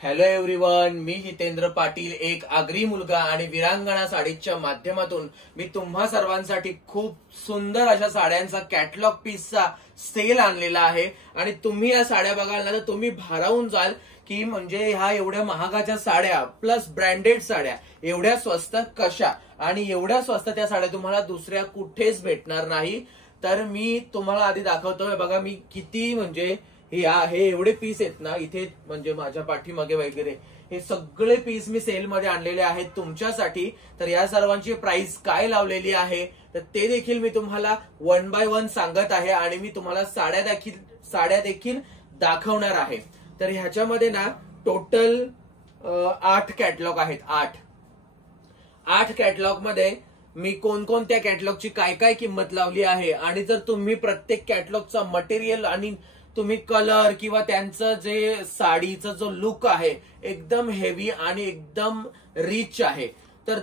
Hello everyone, मी हितेंद्र पाटील, एक आगरी मुलगा आणि वीरांगणा साडीच्या माध्यमातून मी तुम्हा सर्वांसाठी खूप सुंदर अशा साड्यांचा कॅटलॉग पीसचा सेल आणलेला आहे. आणि तुम्ही या साड्या बघाल ना तर तुम्ही भारावून जाल की म्हणजे ह्या एवढ्या महागाच्या साड्या प्लस ब्रँडेड साड्या एवढ्या स्वस्त कशा, आणि एवढ्या स्वस्त त्या साड्या तुम्हाला दुसऱ्या कुठेच भेटणार नाही. तर मी तुम्हाला आधी दाखवतोय, बघा मी किती म्हणजे हे एवढे पीस आहेत ना इथे, म्हणजे माझ्या पाठीमागे वगैरे हे सगळे पीस मी सेल मध्ये आणलेले आहेत तुमच्यासाठी. तर या सर्वांची प्राइस काय लावलेली आहे तर ते देखील मी तुम्हाला 1 बाय 1 सांगत आहे आणि मी तुम्हाला साड्या देखील दाखवणार आहे. तर ह्याच्यामध्ये ना टोटल 8 कॅटलॉग आहेत. 8 कॅटलॉग मध्ये मी कोणकोणत्या कॅटलॉगची काय काय किंमत लावली आहे, आणि जर तुम्ही प्रत्येक कॅटलॉगचा मटेरियल आणि तुम्ही कलर किंवा त्यांचं जे साडीचा जो लुक आहे एकदम हेवी आणि एकदम रिच आहे. तर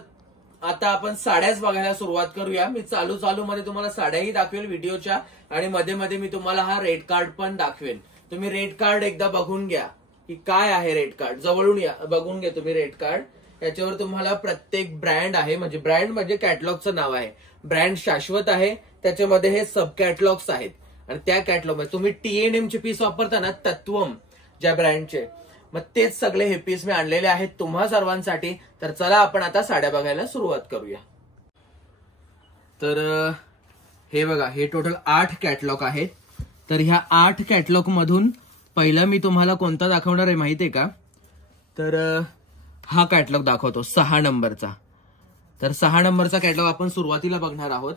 आता आपण साड्याच बघायला सुरुवात करूया. मी चालू मध्ये तुम्हाला साड्याही दाखवेल व्हिडिओच्या, आणि मध्ये मध्ये मी तुम्हाला हा रेड कार्ड पण दाखवेल. तुम्ही रेड कार्ड एकदा बघून घ्या की काय आहे रेड कार्ड, जवळून बघून घ्या तुम्ही रेड कार्ड. याच्यावर तुम्हाला प्रत्येक ब्रँड आहे, म्हणजे ब्रँड म्हणजे कॅटलॉगचं नाव आहे. ब्रँड शाश्वत आहे, त्याच्यामध्ये हे सब कॅटलॉग्स आहेत. आणि त्या कॅटलॉग मध्ये तुम्ही TNM चे पीस वापरता ना, तत्वम ज्या ब्रँडचे, मग तेच सगळे हे पीस मी आणलेले आहेत तुम्हा सर्वांसाठी. तर चला आपण आता साड्या बघायला सुरुवात करूया. तर हे बघा, हे टोटल 8 कॅटलॉग आहेत. तर ह्या 8 कॅटलॉग मधून पहिला मी तुम्हाला कोणता दाखवणार आहे माहितीये का? तर हा कॅटलॉग दाखवतो 6 नंबरचा. तर 6 नंबरचा कॅटलॉग आपण सुरुवातीला बघणार आहोत.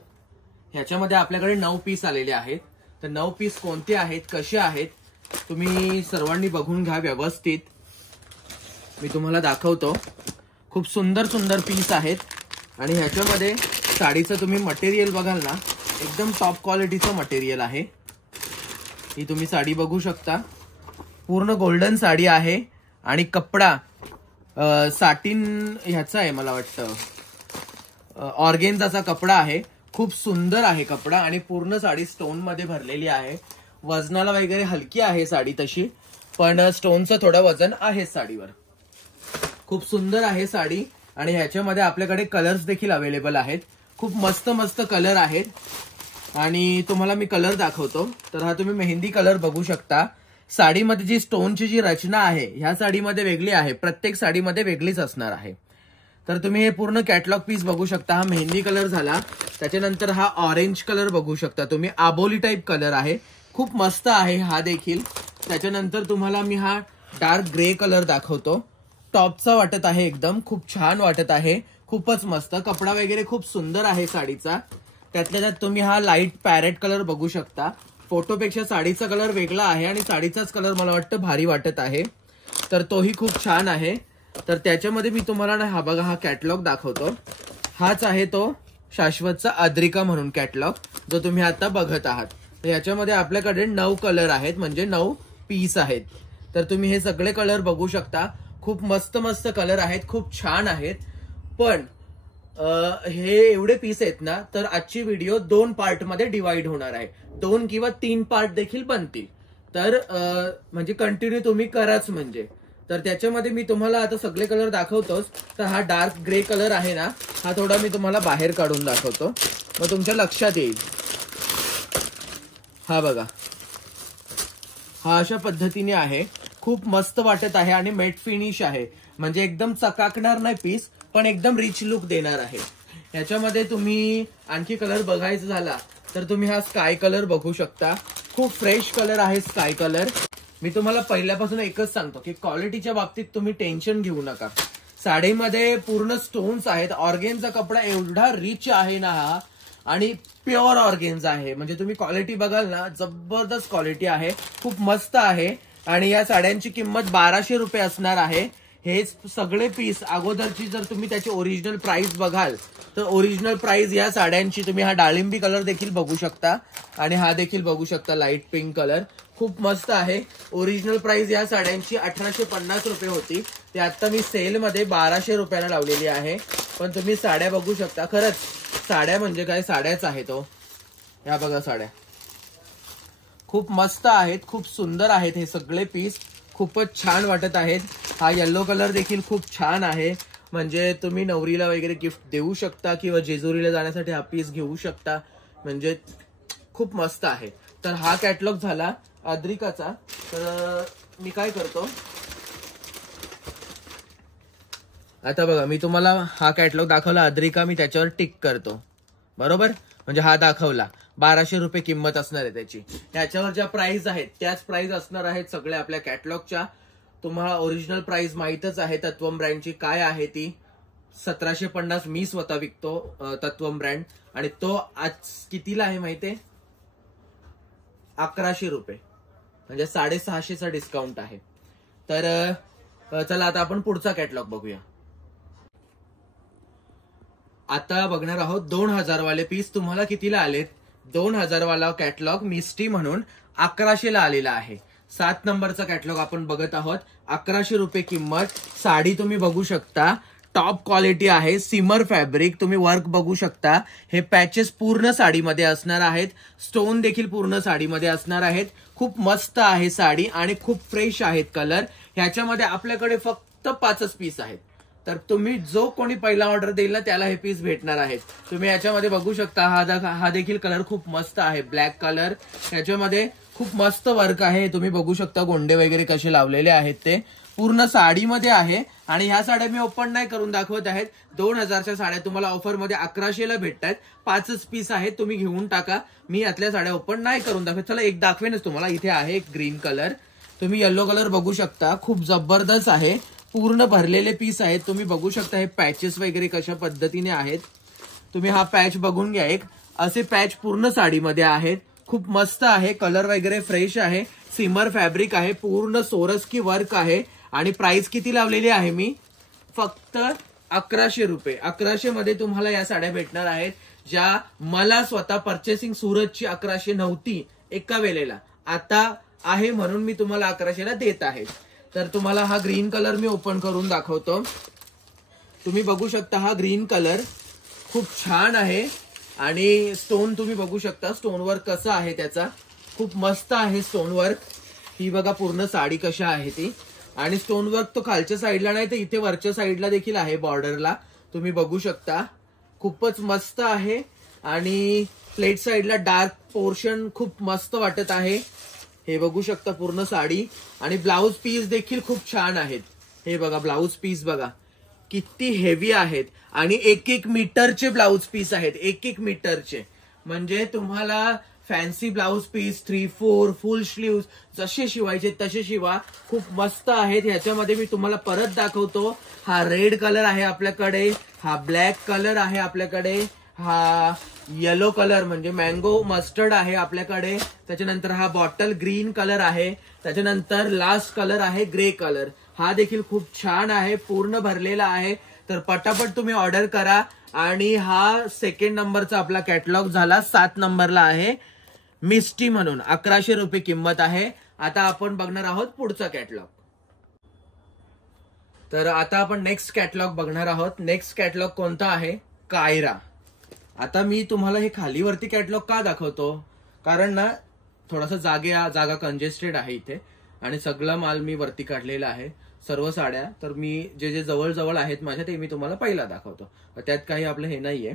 ह्याच्यामध्ये आपल्याकडे 9 पीस आलेले आहेत. तर 9 पीस कोणते आहेत, कसे आहेत, तुम्ही सर्वांनी बघून घ्या व्यवस्थित. मी तुम्हाला दाखवतो. खूप सुंदर सुंदर पीस आहेत. आणि ह्याच्यामध्ये साडीचं तुम्ही मटेरियल बघाल ना, एकदम टॉप क्वालिटीचं मटेरियल आहे. ही तुम्ही साडी बघू शकता, पूर्ण गोल्डन साडी आहे. आणि कपडा साटिन ह्याचा आहे, मला वाटतं ऑर्गेन्झाचा कपडा आहे. खूप सुंदर आहे कपडा, आणि पूर्ण साडी स्टोन मध्ये भरलेली आहे. वजनाला वगैरे हलकी आहे साडी तशी, पण स्टोनचं थोडं वजन आहे साडीवर. खूप सुंदर आहे साडी. आणि ह्याच्यामध्ये आपल्याकडे कलर्स देखील अवेलेबल आहेत. खूप मस्त मस्त कलर आहेत. आणि तुम्हाला मी कलर दाखवतो. तर हा तुम्ही मेहंदी कलर बघू शकता. साडीमध्ये जी स्टोनची जी रचना आहे ह्या साडीमध्ये वेगळी आहे, प्रत्येक साडीमध्ये वेगळीच असणार आहे. तर तुम्ही हे पूर्ण कॅटलॉग पीस बघू शकता. हा मेहंदी कलर झाला, त्याच्यानंतर हा ऑरेंज कलर बघू शकता तुम्ही, आबोली टाईप कलर आहे, खूप मस्त आहे हा देखील. त्याच्यानंतर तुम्हाला मी हा डार्क ग्रे कलर दाखवतो. टॉपचा वाटत आहे, एकदम खूप छान वाटत आहे, खूपच मस्त. कपडा वगैरे खूप सुंदर आहे साडीचा. त्यातल्या त्यात तुम्ही हा लाईट पॅरेट कलर बघू शकता. फोटोपेक्षा साडीचा कलर वेगळा आहे आणि साडीचाच कलर मला वाटतं भारी वाटत आहे. तर तोही खूप छान आहे. तर त्याच्यामध्ये मी तुम्हाला ना हा बघा, हा कॅटलॉग दाखवतो. हाच आहे तो शाश्वतचा अद्रिका म्हणून कॅटलॉग, जो तुम्ही आता बघत आहात. तर याच्यामध्ये आपल्याकडे 9 कलर आहेत, म्हणजे 9 पीस आहेत. तर तुम्ही हे सगळे कलर बघू शकता. खूप मस्त मस्त कलर आहेत, खूप छान आहेत. पण हे एवढे पीस आहेत ना, तर आजची व्हिडिओ 2 पार्ट मध्ये डिवाइड होणार आहे. 2 किंवा 3 पार्ट देखील बनतील. तर म्हणजे कंटिन्यू तुम्ही कराच म्हणजे. तर त्याच्यामध्ये मी तुम्हाला आता सगळे कलर दाखवतोच. तर हा डार्क ग्रे कलर आहे ना, हा थोडा मी तुम्हाला बाहेर काढून दाखवतो, मग तुमच्या लक्षात येईल. हा बघा, हा अशा पद्धतीने आहे. खूप मस्त वाटत आहे आणि मॅट फिनिश आहे, म्हणजे एकदम चकाकणार नाही पीस, पण एकदम रिच लुक देणार आहे. याच्यामध्ये तुम्ही आणखी कलर बघायचा झाला तर तुम्ही हा स्काय कलर बघू शकता. खूप फ्रेश कलर आहे स्काय कलर. मी तुम्हाला पहिल्यापासून एकच सांगतो की क्वालिटीच्या बाबतीत तुम्ही टेन्शन घेऊ नका. साडीमध्ये पूर्ण स्टोन्स आहेत. ऑर्गेन्झा कपडा एवढा रिच आहे ना हा, आणि प्युअर ऑर्गेन्झा आहे. म्हणजे तुम्ही क्वालिटी बघाल ना, जबरदस्त क्वालिटी आहे, खूप मस्त आहे. आणि या साड्यांची किंमत 1200 रुपये असणार आहे. हे सगळे पीस अगोदरची जर तुम्ही त्याची ओरिजिनल प्राइस बघाल तर ओरिजिनल प्राइस या साड्यांची, तुम्ही हा डाळिंबी कलर देखील बघू शकता आणि हा देखील बघू शकता लाईट पिंक कलर, खूप मस्त आहे. ओरिजिनल प्राइस या साड्यांची 1850 रुपये होती. ते आता मी सेलमध्ये 1200 रुपयाला लावलेली आहे. पण तुम्ही साड्या बघू शकता, खरंच साड्या म्हणजे काय, साड्याच आहेत. ह्या बघा साड्या खूप मस्त आहेत, खूप सुंदर आहेत हे सगळे पीस. खूपच छान वाटत आहेत. हा येलो कलर देखील खूप छान आहे, म्हणजे तुम्ही नवरीला वगैरे गिफ्ट देऊ शकता किंवा जेजुरीला जाण्यासाठी हा पीस घेऊ शकता, म्हणजे खूप मस्त आहे. तर हा कॅटलॉग झाला अद्रिकाचा. तर मी काय करतो आता बघा, मी तुम्हाला हा कॅटलॉग दाखवला अद्रिका, मी त्याच्यावर टिक करतो बरोबर. म्हणजे हा दाखवला 1200 रुपये किंमत असणार आहे त्याची. त्याच्यावर ज्या प्राइस आहेत त्याच प्राइस असणार आहेत सगळ्या आपल्या कॅटलॉगच्या. तुम्हाला ओरिजिनल प्राइस माहितच आहे तत्वम ब्रँडची काय आहे ती 1750. मी स्वतः विकतो तत्वम ब्रँड, आणि तो आज कितीला आहे माहितीये? 1100 रुपये, म्हणजे 650चा डिस्काउंट आहे. तर चला आता आपण पुढचा कॅटलॉग बघूया. आता बघणार आहोत 2000 वाले पीस. तुम्हाला कितीला आलेत? 2000 वाला कॅटलॉग मिस्टी म्हणून 1100ला आलेला आहे. 7 नंबरचा कॅटलॉग आपण बघत आहोत. 1100 रुपये किंमत. साडी तुम्ही बघू शकता, टॉप क्वालिटी आहे, सिमर फॅब्रिक. तुम्ही वर्क बघू शकता. हे पॅचेस पूर्ण साडीमध्ये असणार आहेत, स्टोन देखील पूर्ण साडीमध्ये असणार आहेत. खूप मस्त आहे साडी आणि खूप फ्रेश आहेत कलर. ह्याच्यामध्ये आपल्याकडे फक्त 5च पीस आहेत. तर तुम्ही जो कोणी पहिला ऑर्डर देईल ना त्याला हे पीस भेटणार आहेत. तुम्ही याच्यामध्ये बघू शकता, हा देखील कलर खूप मस्त आहे, ब्लॅक कलर. याच्यामध्ये खूप मस्त वर्क आहे. तुम्ही बघू शकता गोंडे वगैरे कसे लावलेले आहेत ते पूर्ण साडीमध्ये आहे. आणि ह्या साड्या मी ओपन नाही करून दाखवत आहेत. 2000च्या साड्या तुम्हाला ऑफरमध्ये 1100ला भेटतात. 5च पीस आहेत, तुम्ही घेऊन टाका. मी यातल्या साड्या ओपन नाही करून दाखवत. चला एक दाखवेनच तुम्हाला. इथे आहे एक ग्रीन कलर, तुम्ही येलो कलर बघू शकता, खूप जबरदस्त आहे. पूर्ण भरलेले पीस आहेत. तुम्ही बघू शकता हे पॅचेस वगैरे कशा पद्धतीने आहेत. तुम्ही हा पॅच बघून घ्या. एक असे पॅच पूर्ण साडीमध्ये आहेत. खूप मस्त आहे, कलर वगैरे फ्रेश आहे, सिमर फॅब्रिक आहे, पूर्ण सोरस्की वर्क आहे. आणि प्राइस किती लावलेली आहे मी? फक्त 1100 रुपये. 1100 मध्ये तुम्हाला या साड्या भेटणार आहेत, ज्या मला स्वतः परचेसिंग सुरतची 1100 नव्हती एका वेळेला, आता आहे म्हणून मी तुम्हाला 1100ला देत आहे. तर तुम्हाला हा ग्रीन कलर मी ओपन करून दाखवतो. तुम्ही बघू शकता हा ग्रीन कलर खूप छान आहे. आणि स्टोन तुम्ही बघू शकता, स्टोन वर्क कसं आहे त्याचा, खूप मस्त आहे स्टोन वर्क. ही बघा पूर्ण साडी कशा आहे ती. आणि स्टोन वर्क तो खालच्या साईडला नाही तर इथे वरच्या साईडला देखील आहे, बॉर्डरला. तुम्ही बघू शकता खूपच मस्त आहे. आणि प्लेट साईडला डार्क पोर्शन खूप मस्त वाटत आहे. हे बघू शकता पूर्ण साडी. आणि ब्लाउज पीस देखील खूप छान आहेत. हे बघा ब्लाउज पीस बघा किती हेवी आहेत. आणि 1-1 मीटरचे ब्लाउज पीस आहेत, 1-1 मीटरचे. म्हणजे तुम्हाला fancy blouse piece 3-4 full sleeve जसे शिवायचे तसे शिवा. खूप मस्त आहेत. ह्याच्यामध्ये मी तुम्हाला परत दाखवतो. हा रेड कलर आहे आपल्याकडे, हा ब्लॅक कलर आहे आपल्याकडे, हा येलो कलर म्हणजे मँगो मस्टर्ड आहे आपल्याकडे, त्याच्यानंतर हा बॉटल ग्रीन कलर आहे, त्याच्यानंतर लास्ट कलर आहे ग्रे कलर. हा देखील खूप छान आहे, पूर्ण भरलेला आहे. तर पटापट तुम्ही ऑर्डर करा. आणि हा 2nd नंबरचा आपला कॅटलॉग झाला. 7 नंबरला आहे मिस्टी म्हणून 1100 रुपये किंमत आहे. आता आपण बघणार आहोत पुढचा कॅटलॉग. तर आता आपण नेक्स्ट कॅटलॉग बघणार आहोत. नेक्स्ट कॅटलॉग कोणता आहे? कायरा. आता मी तुम्हाला हे खालीवरती कॅटलॉग का दाखवतो, कारण ना थोडासा जागा कंजेस्टेड आहे इथे आणि सगळा माल मी वरती काढलेला आहे, सर्व साड्या. तर मी जे जवळ आहेत माझ्या ते मी तुम्हाला पहिला दाखवतो. त्यात काही आपलं हे नाहीये.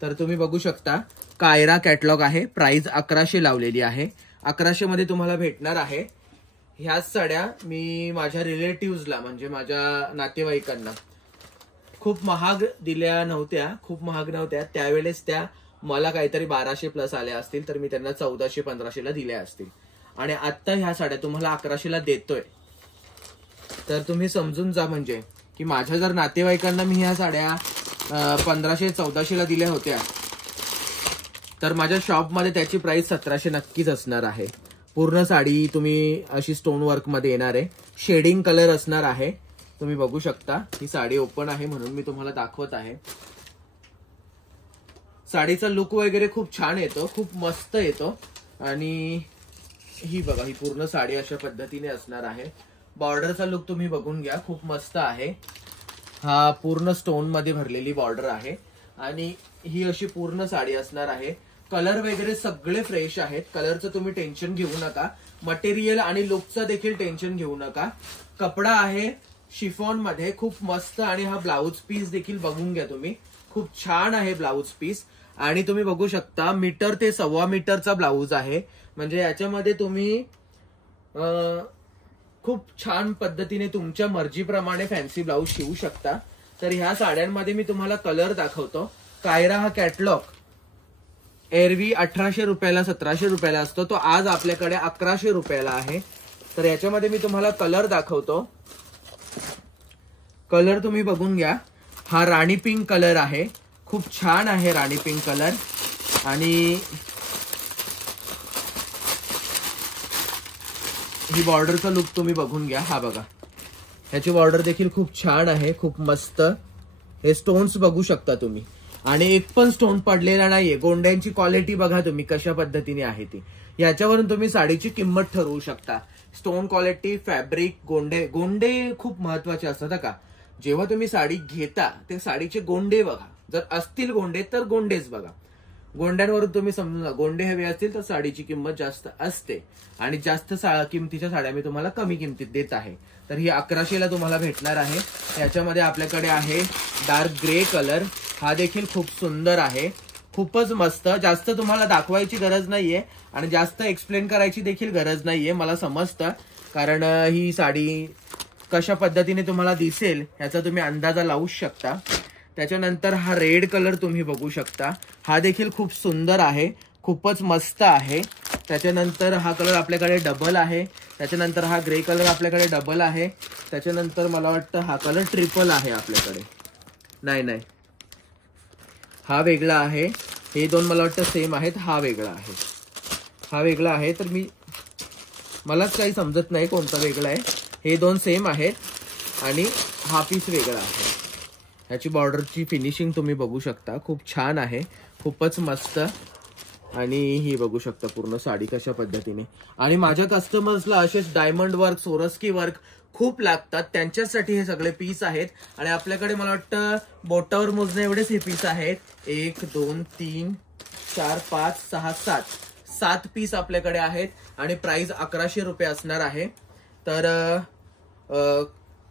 तर तुम्ही बघू शकता कायरा कॅटलॉग आहे. प्राइस 1100 लावलेली आहे. 1100 मध्ये तुम्हाला भेटणार आहे. ह्याच साड्या मी माझ्या रिलेटिव्हजला म्हणजे माझ्या नातेवाईकांना खूप महाग दिल्या नव्हत्या, खूप महाग नव्हत्या त्यावेळेस. त्या मला काहीतरी 1200 प्लस आल्या असतील, तर मी त्यांना 1400-1500ला दिल्या असतील. आणि आता ह्या साड्या तुम्हाला 1100ला देतोय. तर तुम्ही समजून जा म्हणजे की माझ्या जर नातेवाईकांना मी ह्या साड्या 1500-1400ला दिल्या होत्या, तर माझ्या शॉपमध्ये त्याची प्राइस 1700 नक्कीच असणार आहे. पूर्ण साडी तुम्ही अशी स्टोन वर्क मध्ये येणार आहे, शेडिंग कलर असणार आहे. तुम्ही बघू शकता ही साडी ओपन आहे म्हणून मी तुम्हाला दाखवत आहे. साडीचा लुक वगैरे खूप छान येतो, खूप मस्त येतो. आणि ही बघा ही पूर्ण साडी अशा पद्धतीने असणार आहे. बॉर्डरचा लुक तुम्ही बघून घ्या, खूप मस्त आहे. हा पूर्ण स्टोन मध्ये भरलेली बॉर्डर आहे आणि ही अशी पूर्ण साडी असणार आहे. कलर वगैरे सगळे फ्रेश आहेत, कलरचं तुम्ही टेन्शन घेऊ नका, मटेरियल आणि लुकचं देखील टेन्शन घेऊ नका. कपडा आहे शिफॉन मध्ये, खूप मस्त. आणि हा ब्लाऊज पीस देखील बघून घ्या तुम्ही, खूप छान आहे ब्लाऊज पीस. आणि तुम्ही बघू शकता मीटर ते 1.25 मीटरचा ब्लाऊज आहे. म्हणजे याच्यामध्ये तुम्ही खूप छान पद्धतीने तुमच्या मर्जीप्रमाणे फॅन्सी ब्लाऊज शिवू शकता. तर ह्या साड्यांमध्ये मी तुम्हाला कलर दाखवतो. कायरा हा कॅटलॉग एरवी 1800 रुपयाला 1700 रुपयाला असतो, तो आज आपल्याकडे 1100 रुपयाला आहे. तर याच्यामध्ये मी तुम्हाला कलर दाखवतो. कलर तुम्ही बघून घ्या. हा राणी पिंक कलर आहे, खूप छान आहे राणी पिंक कलर. आणि ही बॉर्डरचा लुक तुम्ही बघून घ्या. हा बघा, ह्याची बॉर्डर देखील खूप छान आहे, खूप मस्त. हे स्टोन्स बघू शकता तुम्ही, आणि एक पण स्टोन पडलेला नाहीये. गोंड्यांची क्वालिटी बघा तुम्ही कशा पद्धतीने आहे ती. याच्यावरून तुम्ही साडीची किंमत ठरवू शकता. स्टोन क्वालिटी, फॅब्रिक, गोंडे खूप महत्वाचे असतात का. जेव्हा तुम्ही साडी घेता ते साडीचे गोंडे बघा. जर असतील गोंडे तर गोंडेच बघा. गोंड्यांवरून तुम्ही समजून जा. गोंडे हवे असतील तर साडीची किंमत जास्त असते, आणि जास्त किमतीच्या साड्या मी तुम्हाला कमी किमतीत देत आहे. तर ही 1100ला तुम्हाला भेटणार आहे. याच्यामध्ये आपल्याकडे आहे डार्क ग्रे कलर. हा देखील खूप सुंदर आहे, खूपच मस्त. जास्त तुम्हाला दाखवायची गरज नाहीये आणि जास्त एक्सप्लेन करायची देखील गरज नाहीये, मला समजतं. कारण ही साडी कशा पद्धतीने तुम्हाला दिसेल ह्याचा तुम्ही अंदाजा लावू शकता. त्याच्यानंतर हा रेड कलर तुम्ही बघू शकता. हा देखील खूप सुंदर आहे, खूपच मस्त आहे. त्याच्यानंतर हा कलर आपल्याकडे डबल आहे. त्याच्यानंतर हा ग्रे कलर आपल्याकडे डबल आहे. त्याच्यानंतर मला वाटतं हा कलर ट्रिपल आहे आपल्याकडे. नाही, हा वेगळा आहे. हे दोन मला वाटतं सेम आहेत. हा वेगळा आहे, हा वेगळा आहे. तर मलाच काही समजत नाही कोणता वेगळा आहे. हे दोन सेम आहेत आणि हा पीस वेगळा आहे. ह्याची बॉर्डरची फिनिशिंग तुम्ही बघू शकता, खूप छान आहे, खूपच मस्त. आणि ही बघू शकता पूर्ण साडी कशा पद्धतीने. आणि माझ्या कस्टमर्सला असेच डायमंड वर्क, सोरस्की वर्क खूप लागतात, त्यांच्यासाठी हे सगळे पीस आहेत. आणि आपल्याकडे मला वाटतं बोटावर मोजणे एवढेच हे पीस आहेत. 1 2 3 4 5 6 7 पीस आपल्याकडे आहेत. आणि प्राइस 1100 रुपये असणार आहे. तर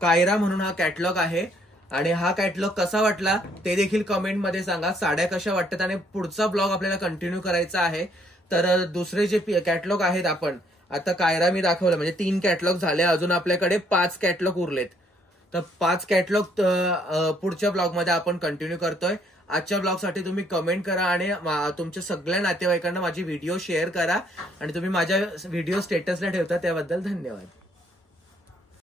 कायरा म्हणून हा कॅटलॉग आहे. आणि हा कॅटलॉग कसा वाटला ते देखील कमेंट मध्ये सांगा. साड्या कशा वाटतात, आणि पुढचा ब्लॉग आपल्याला कंटिन्यू करायचा आहे. तर दुसरे जे कॅटलॉग आहेत, आपण आता कायरा मी दाखवलं, म्हणजे 3 कॅटलॉग झाले. अजून आपल्याकडे 5 कॅटलॉग उरलेत. तर 5 कॅटलॉग पुढच्या ब्लॉग मध्ये आपण कंटिन्यू करतोय. आजच्या ब्लॉग साठी तुम्ही कमेंट करा आणि तुमच्या सगळ्या नातेवाईकांना माझी व्हिडिओ शेअर करा. आणि तुम्ही माझ्या व्हिडिओ स्टेटसला ठेवता त्याबद्दल धन्यवाद.